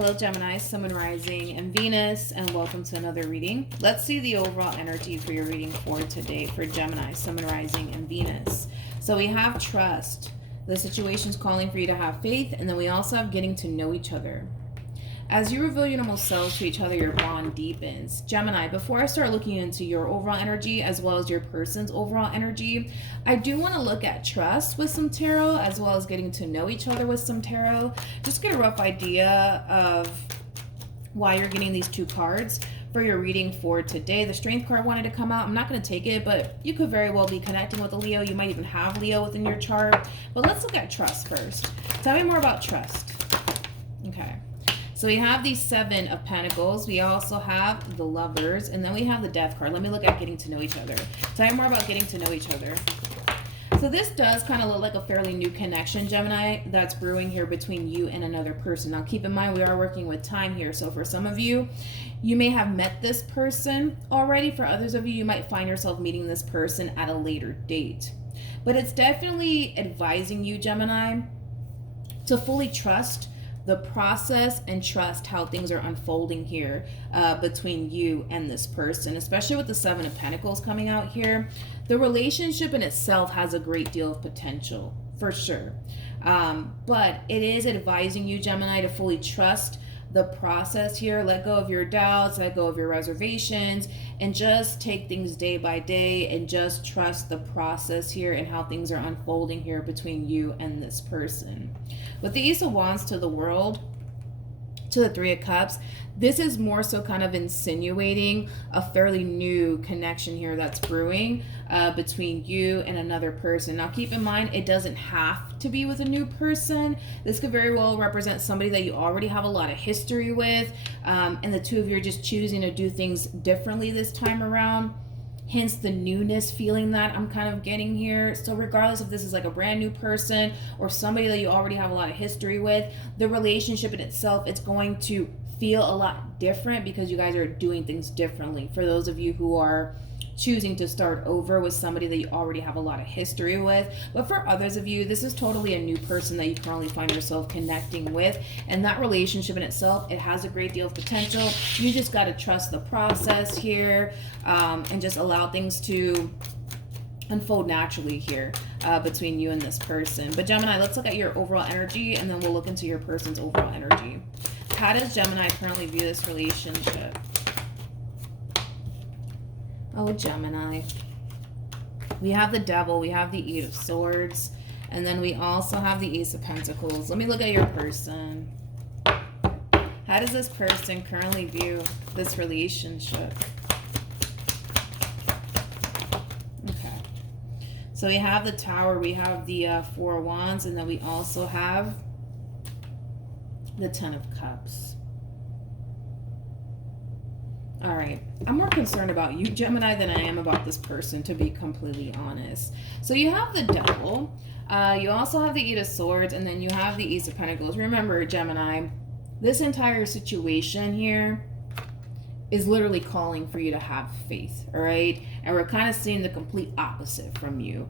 Hello Gemini, Sun, Moon, Rising, and Venus, and welcome to another reading. Let's see the overall energy for your reading for today for Gemini, Sun, Moon, Rising, and Venus. So we have trust. The situation's calling for you to have faith, and then we also have getting to know each other. As you reveal your normal selves to each other, your bond deepens. Gemini, before I start looking into your overall energy as well as your person's overall energy, I do want to look at trust with some tarot as well as getting to know each other with some tarot. Just get a rough idea of why you're getting these two cards for your reading for today. The Strength card wanted to come out. I'm not going to take it, but you could very well be connecting with a Leo. You might even have Leo within your chart. But let's look at trust first. Tell me more about trust. Okay. So we have the Seven of Pentacles. We also have the Lovers, and then we have the Death card. Let me look at getting to know each other. Tell me more about getting to know each other. So this does kind of look like a fairly new connection, Gemini, that's brewing here between you and another person. Now keep in mind, we are working with time here. So for some of you, you may have met this person already. For others of you, you might find yourself meeting this person at a later date. But it's definitely advising you, Gemini, to fully trust the process and trust how things are unfolding here between you and this person, especially with the Seven of Pentacles coming out here. The relationship in itself has a great deal of potential, for sure. But it is advising you, Gemini, to fully trust the process here. Let go of your doubts, let go of your reservations, and just take things day by day and just trust the process here and how things are unfolding here between you and this person. With the Ace of Wands to the World, to the Three of Cups, this is more so kind of insinuating a fairly new connection here that's brewing between you and another person. Now keep in mind, it doesn't have to be with a new person. This could very well represent somebody that you already have a lot of history with, and the two of you are just choosing to do things differently this time around. Hence the newness feeling that I'm kind of getting here. So regardless if this is like a brand new person or somebody that you already have a lot of history with, the relationship in itself, it's going to feel a lot different because you guys are doing things differently. For those of you who are choosing to start over with somebody that you already have a lot of history with. But for others of you, this is totally a new person that you currently find yourself connecting with. And that relationship in itself, it has a great deal of potential. You just got to trust the process here and just allow things to unfold naturally here between you and this person. But Gemini, let's look at your overall energy and then we'll look into your person's overall energy. How does Gemini currently view this relationship? Oh, Gemini. We have the Devil, we have the Eight of Swords, and then we also have the Ace of Pentacles. Let me look at your person. How does this person currently view this relationship? Okay. So we have the Tower, we have the Four of Wands, and then we also have the Ten of Cups. All right, I'm more concerned about you, Gemini, than I am about this person, to be completely honest. So you have the Devil, you also have the Eight of Swords, and then you have the Ace of Pentacles. Remember, Gemini, this entire situation here is literally calling for you to have faith, all right? And we're kind of seeing the complete opposite from you.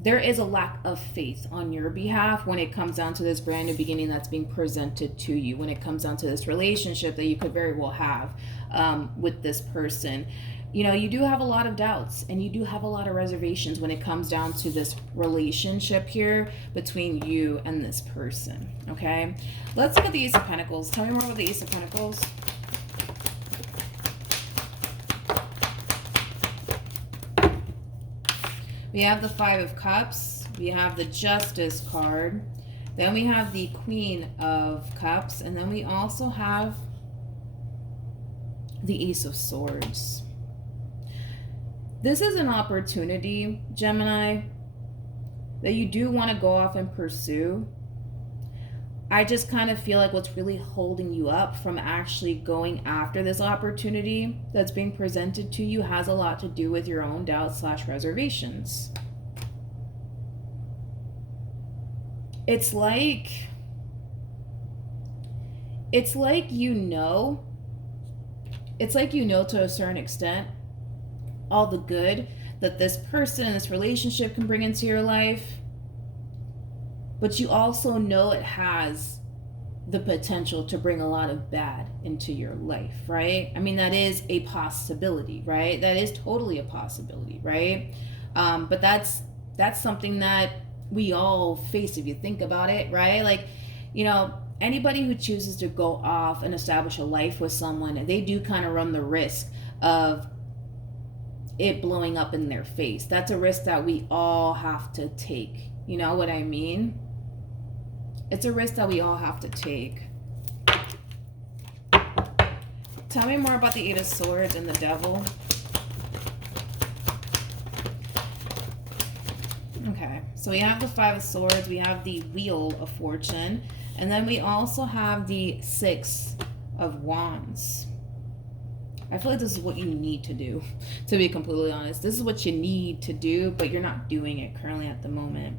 There is a lack of faith on your behalf when it comes down to this brand new beginning that's being presented to you, when it comes down to this relationship that you could very well have with this person. You know, you do have a lot of doubts and you do have a lot of reservations when it comes down to this relationship here between you and this person, okay? Let's look at the Ace of Pentacles. Tell me more about the Ace of Pentacles. We have the Five of Cups, we have the Justice card, then we have the Queen of Cups, and then we also have the Ace of Swords. This is an opportunity, Gemini, that you do want to go off and pursue. I just kind of feel like what's really holding you up from actually going after this opportunity that's being presented to you has a lot to do with your own doubts / reservations. It's like you know to a certain extent all the good that this person and this relationship can bring into your life, but you also know it has the potential to bring a lot of bad into your life, right? I mean, that is a possibility, right? That is totally a possibility, right? But that's something that we all face if you think about it, right? Like, anybody who chooses to go off and establish a life with someone, they do kind of run the risk of it blowing up in their face. That's a risk that we all have to take. You know what I mean? It's a risk that we all have to take. Tell me more about the Eight of Swords and the Devil. Okay, so we have the Five of Swords, we have the Wheel of Fortune, and then we also have the Six of Wands. I feel like this is what you need to do, to be completely honest. This is what you need to do, but you're not doing it currently at the moment.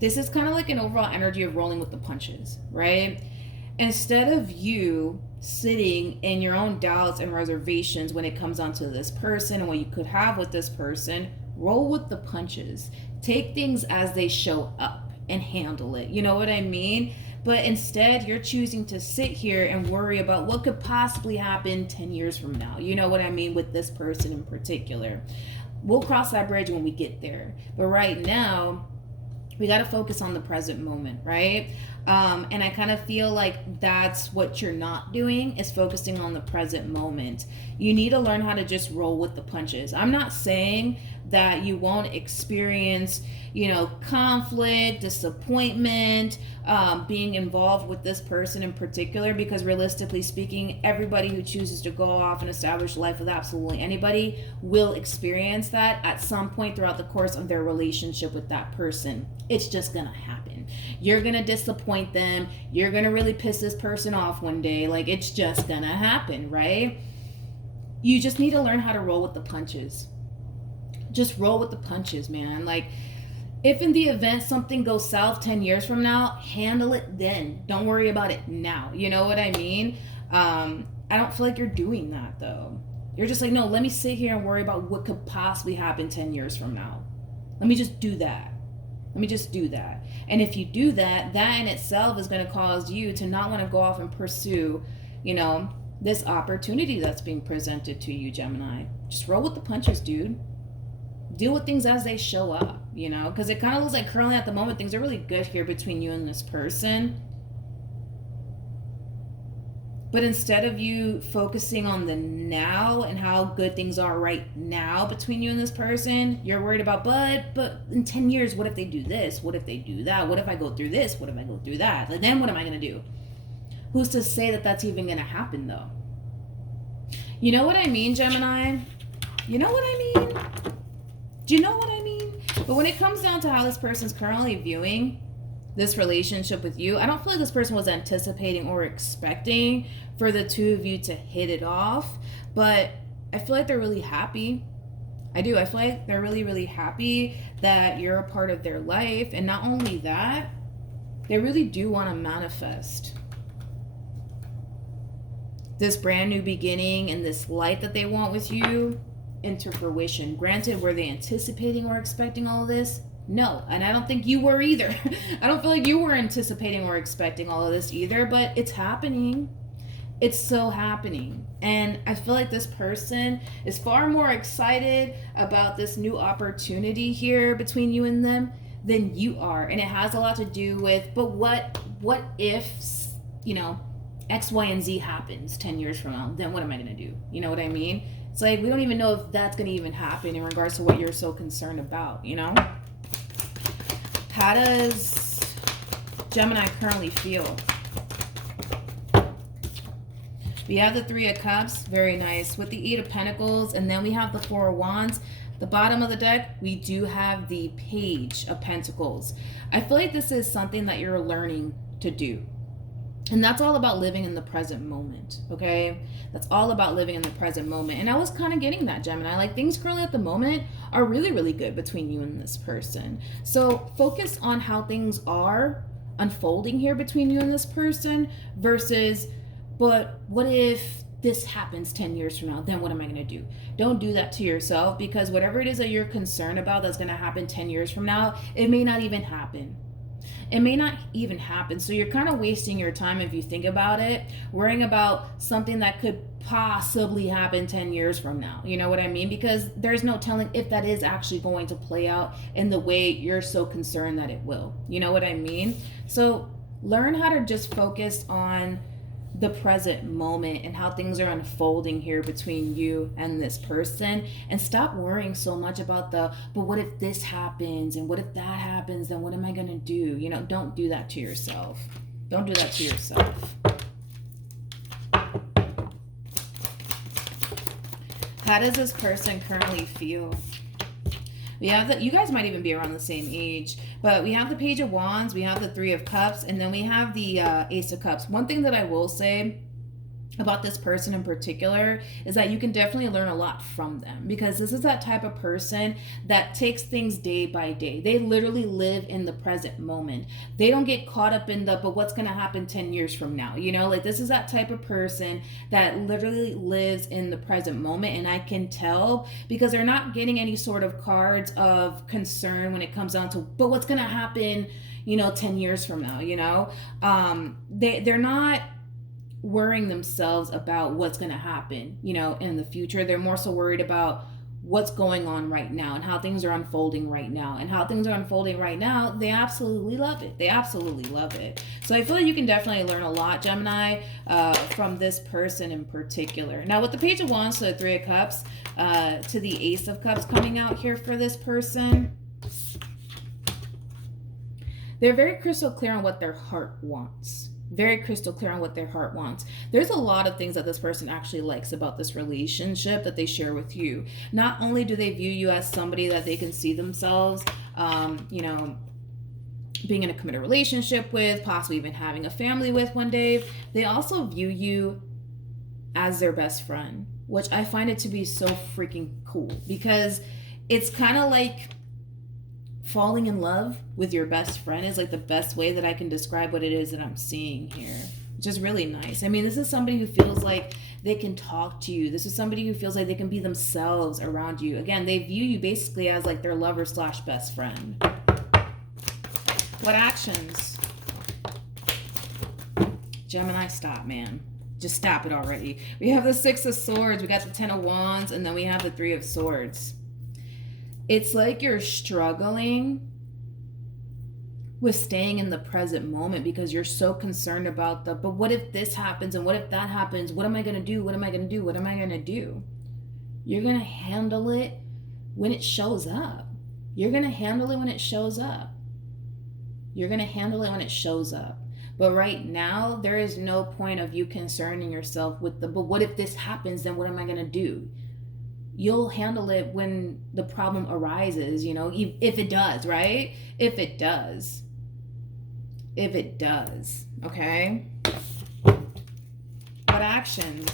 This is kind of like an overall energy of rolling with the punches, right? Instead of you sitting in your own doubts and reservations when it comes down to this person and what you could have with this person, roll with the punches. Take things as they show up and handle it. You know what I mean? But instead, you're choosing to sit here and worry about what could possibly happen 10 years from now. You know what I mean? With this person in particular. We'll cross that bridge when we get there. But right now, we got to focus on the present moment, right? And I kind of feel like that's what you're not doing, is focusing on the present moment. You need to learn how to just roll with the punches. I'm not saying that you won't experience, conflict, disappointment, being involved with this person in particular, because realistically speaking, everybody who chooses to go off and establish life with absolutely anybody will experience that at some point throughout the course of their relationship with that person. It's just gonna happen. You're gonna disappoint them. You're gonna really piss this person off one day. Like, it's just gonna happen, right? You just need to learn how to roll with the punches. Just roll with the punches, man. Like, if in the event something goes south 10 years from now, handle it then. Don't worry about it now. You know what I mean? I don't feel like you're doing that, though. You're just like, no, let me sit here and worry about what could possibly happen 10 years from now. Let me just do that. Let me just do that. And if you do that, that in itself is going to cause you to not want to go off and pursue, this opportunity that's being presented to you, Gemini. Just roll with the punches, dude. Deal with things as they show up, because it kind of looks like currently at the moment things are really good here between you and this person. But instead of you focusing on the now and how good things are right now between you and this person, you're worried about, but in 10 years, what if they do this? What if they do that? What if I go through this? What if I go through that? Like, then what am I going to do? Who's to say that that's even going to happen, though? You know what I mean, Gemini? You know what I mean? Do you know what I mean? But when it comes down to how this person's currently viewing this relationship with you, I don't feel like this person was anticipating or expecting for the two of you to hit it off, but I feel like they're really happy. I do. I feel like they're really, really happy that you're a part of their life. And not only that, they really do want to manifest this brand new beginning and this light that they want with you into fruition. Granted, were they anticipating or expecting all of this? No, and I don't think you were either. I don't feel like you were anticipating or expecting all of this either, but it's happening. It's so happening. And I feel like this person is far more excited about this new opportunity here between you and them than you are. And it has a lot to do with, but what if, X, Y, and Z happens 10 years from now? Then what am I going to do? You know what I mean? It's like, we don't even know if that's going to even happen in regards to what you're so concerned about, How does Gemini currently feel? We have the Three of Cups, very nice, with the Eight of Pentacles, and then we have the Four of Wands. The bottom of the deck, we do have the Page of Pentacles. I feel like this is something that you're learning to do. And that's all about living in the present moment, okay? That's all about living in the present moment. And I was kind of getting that, Gemini. Like, things currently at the moment are really, really good between you and this person. So focus on how things are unfolding here between you and this person versus, but what if this happens 10 years from now? Then what am I going to do? Don't do that to yourself, because whatever it is that you're concerned about that's going to happen 10 years from now, it may not even happen. It may not even happen. So you're kind of wasting your time if you think about it, worrying about something that could possibly happen 10 years from now. You know what I mean? Because there's no telling if that is actually going to play out in the way you're so concerned that it will. You know what I mean? So learn how to just focus on the present moment and how things are unfolding here between you and this person, and stop worrying so much about but what if this happens, and what if that happens, then what am I gonna do? You know, don't do that to yourself. Don't do that to yourself. How does this person currently feel? We have you guys might even be around the same age, but we have the Page of Wands, we have the Three of Cups, and then we have the Ace of Cups. One thing that I will say about this person in particular is that you can definitely learn a lot from them, because this is that type of person that takes things day by day. They literally live in the present moment. They don't get caught up in but what's going to happen 10 years from now, you know? Like, this is that type of person that literally lives in the present moment, and I can tell because they're not getting any sort of cards of concern when it comes down to but what's going to happen, you know, 10 years from now, you know? They're not worrying themselves about what's going to happen, you know, in the future. They're more so worried about what's going on right now and how things are unfolding right now. And how things are unfolding right now, they absolutely love it. They absolutely love it. So I feel like you can definitely learn a lot, Gemini, from this person in particular. Now, with the Page of Wands to the Three of Cups, to the Ace of Cups coming out here for this person, they're very crystal clear on what their heart wants. Very crystal clear on what their heart wants. There's a lot of things that this person actually likes about this relationship that they share with you. Not only do they view you as somebody that they can see themselves, you know, being in a committed relationship with, possibly even having a family with one day, they also view you as their best friend, which I find it to be so freaking cool, because it's kind of like falling in love with your best friend is like the best way that I can describe what it is that I'm seeing here, which is really nice. I mean, this is somebody who feels like they can talk to you. This is somebody who feels like they can be themselves around you. Again, they view you basically as like their lover / best friend. What actions? Gemini, stop, man. Just stop it already. We have the Six of Swords, we got the Ten of Wands, and then we have the Three of Swords. It's like you're struggling with staying in the present moment because you're so concerned about but what if this happens, and what if that happens? What am I going to do? What am I going to do? What am I going to do? You're going to handle it when it shows up. You're going to handle it when it shows up. You're going to handle it when it shows up. But right now, there is no point of you concerning yourself with but what if this happens, then what am I going to do? You'll handle it when the problem arises, you know, if it does, right? If it does. If it does, okay? What actions?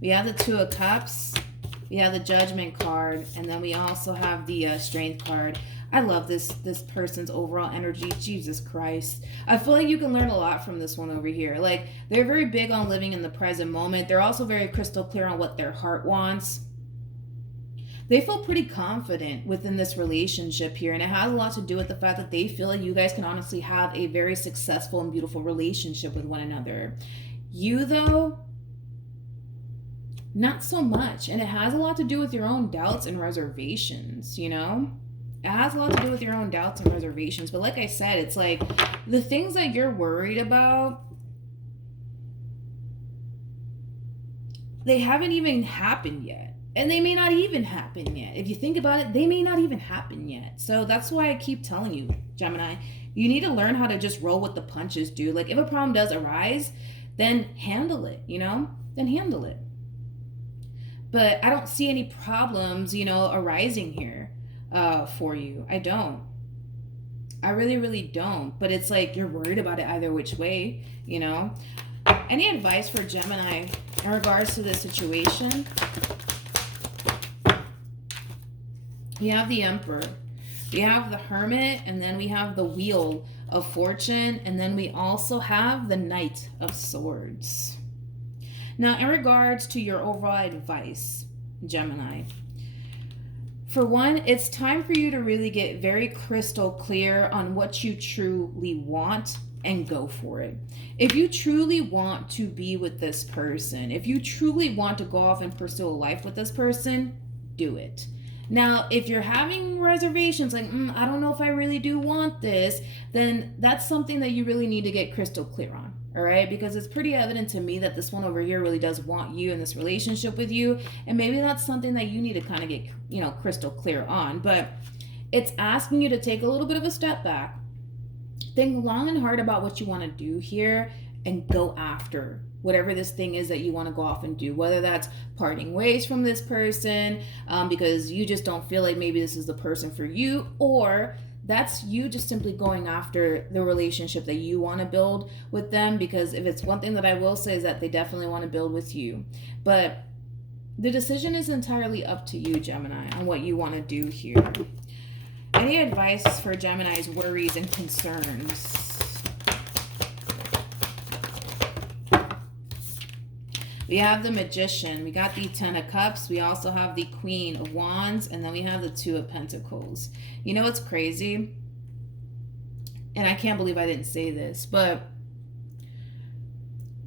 We have the Two of Cups. We have the Judgment card. And then we also have the Strength card. I love this person's overall energy. Jesus Christ. I feel like you can learn a lot from this one over here. Like, they're very big on living in the present moment. They're also very crystal clear on what their heart wants. They feel pretty confident within this relationship here. And it has a lot to do with the fact that they feel like you guys can honestly have a very successful and beautiful relationship with one another. You, though, not so much. And it has a lot to do with your own doubts and reservations, you know? It has a lot to do with your own doubts and reservations. But like I said, it's like the things that you're worried about, they haven't even happened yet. And they may not even happen yet. If you think about it, they may not even happen yet. So that's why I keep telling you, Gemini, you need to learn how to just roll with the punches, dude. Like, if a problem does arise, then handle it, you know? Then handle it. But I don't see any problems, you know, arising here. For you. I don't. I really, really don't. But it's like you're worried about it either which way, you know. Any advice for Gemini in regards to this situation? We have the Emperor. We have the Hermit, and then we have the Wheel of Fortune, and then we also have the Knight of Swords. Now, in regards to your overall advice, Gemini, For one, it's time for you to really get very crystal clear on what you truly want and go for it. If you truly want to be with this person, if you truly want to go off and pursue a life with this person, do it. Now, if you're having reservations, like, I don't know if I really do want this, then that's something that you really need to get crystal clear on, all right? Because it's pretty evident to me that this one over here really does want you in this relationship with you, and maybe that's something that you need to kind of get, crystal clear on. But it's asking you to take a little bit of a step back, think long and hard about what you want to do here, and go after whatever this thing is that you want to go off and do, whether that's parting ways from this person because you just don't feel like maybe this is the person for you, or that's you just simply going after the relationship that you want to build with them. Because if it's one thing that I will say is that they definitely want to build with you. But the decision is entirely up to you, Gemini, on what you want to do here. Any advice for Gemini's worries and concerns? We have the Magician. We got the Ten of Cups. We also have the Queen of Wands. And then we have the Two of Pentacles. You know what's crazy? And I can't believe I didn't say this, but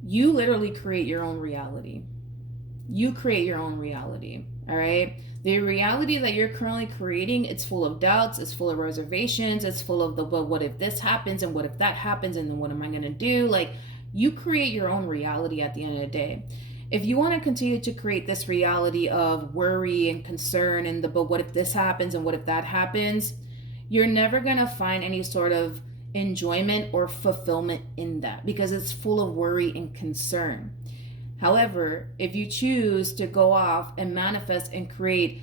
you literally create your own reality. You create your own reality, all right? The reality that you're currently creating, it's full of doubts, it's full of reservations, it's full of but what if this happens, and what if that happens, and then what am I going to do? Like, you create your own reality at the end of the day. If you want to continue to create this reality of worry and concern and but what if this happens and what if that happens, you're never going to find any sort of enjoyment or fulfillment in that, because it's full of worry and concern. However, if you choose to go off and manifest and create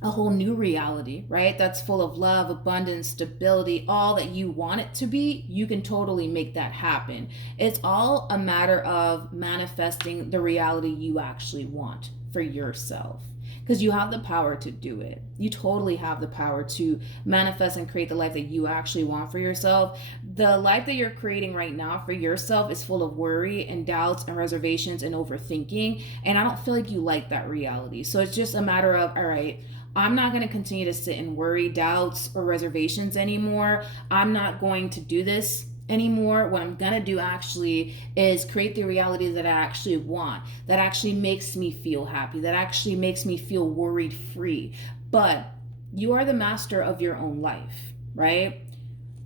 a whole new reality, right? That's full of love, abundance, stability, all that you want it to be, you can totally make that happen. It's all a matter of manifesting the reality you actually want for yourself, because you have the power to do it. You totally have the power to manifest and create the life that you actually want for yourself. The life that you're creating right now for yourself is full of worry and doubts and reservations and overthinking, and I don't feel like you like that reality. So it's just a matter of, all right, I'm not going to continue to sit in worry, doubts, or reservations anymore. I'm not going to do this anymore. What I'm going to do actually is create the reality that I actually want, that actually makes me feel happy, that actually makes me feel worried free. But you are the master of your own life, right?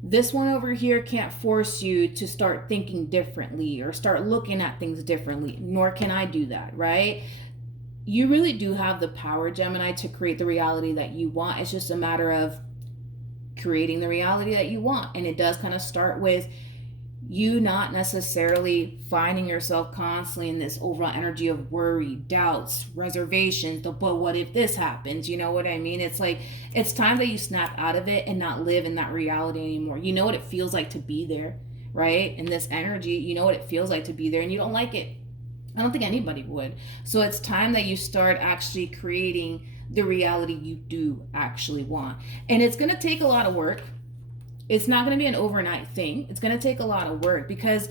This one over here can't force you to start thinking differently or start looking at things differently, nor can I do that, right? You really do have the power, Gemini, to create the reality that you want. It's just a matter of creating the reality that you want. And it does kind of start with you not necessarily finding yourself constantly in this overall energy of worry, doubts, reservations, but what if this happens? You know what I mean? It's like, it's time that you snap out of it and not live in that reality anymore. You know what it feels like to be there, right? In this energy, you know what it feels like to be there, and you don't like it. I don't think anybody would. So it's time that you start actually creating the reality you do actually want. And it's going to take a lot of work. It's not going to be an overnight thing. It's going to take a lot of work, because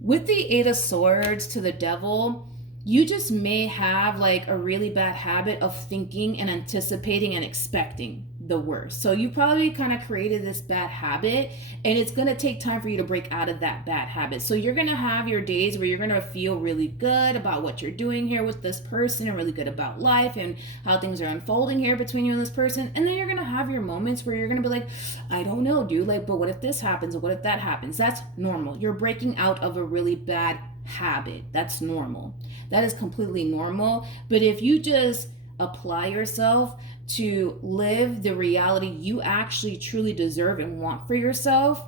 with the Eight of Swords to the Devil, you just may have like a really bad habit of thinking and anticipating and expecting the worst. So you probably kind of created this bad habit, and it's going to take time for you to break out of that bad habit. So you're going to have your days where you're going to feel really good about what you're doing here with this person, and really good about life and how things are unfolding here between you and this person. And then you're going to have your moments where you're going to be like, I don't know, dude, like, but what if this happens? What if that happens? That's normal. You're breaking out of a really bad habit. That's normal. That is completely normal. But if you just apply yourself to live the reality you actually truly deserve and want for yourself,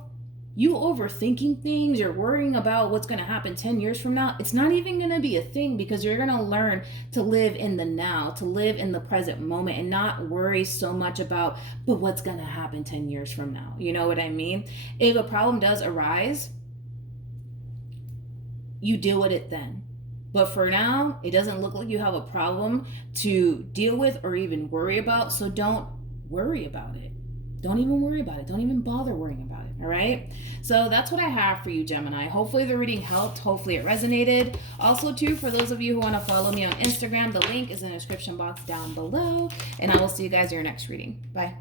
you overthinking things, you're worrying about what's going to happen 10 years from now, it's not even going to be a thing, because you're going to learn to live in the now, to live in the present moment, and not worry so much about, but what's going to happen 10 years from now? You know what I mean? If a problem does arise, you deal with it then. But for now, it doesn't look like you have a problem to deal with or even worry about. So don't worry about it. Don't even worry about it. Don't even bother worrying about it. All right. So that's what I have for you, Gemini. Hopefully the reading helped. Hopefully it resonated. Also, too, for those of you who want to follow me on Instagram, the link is in the description box down below. And I will see you guys in your next reading. Bye.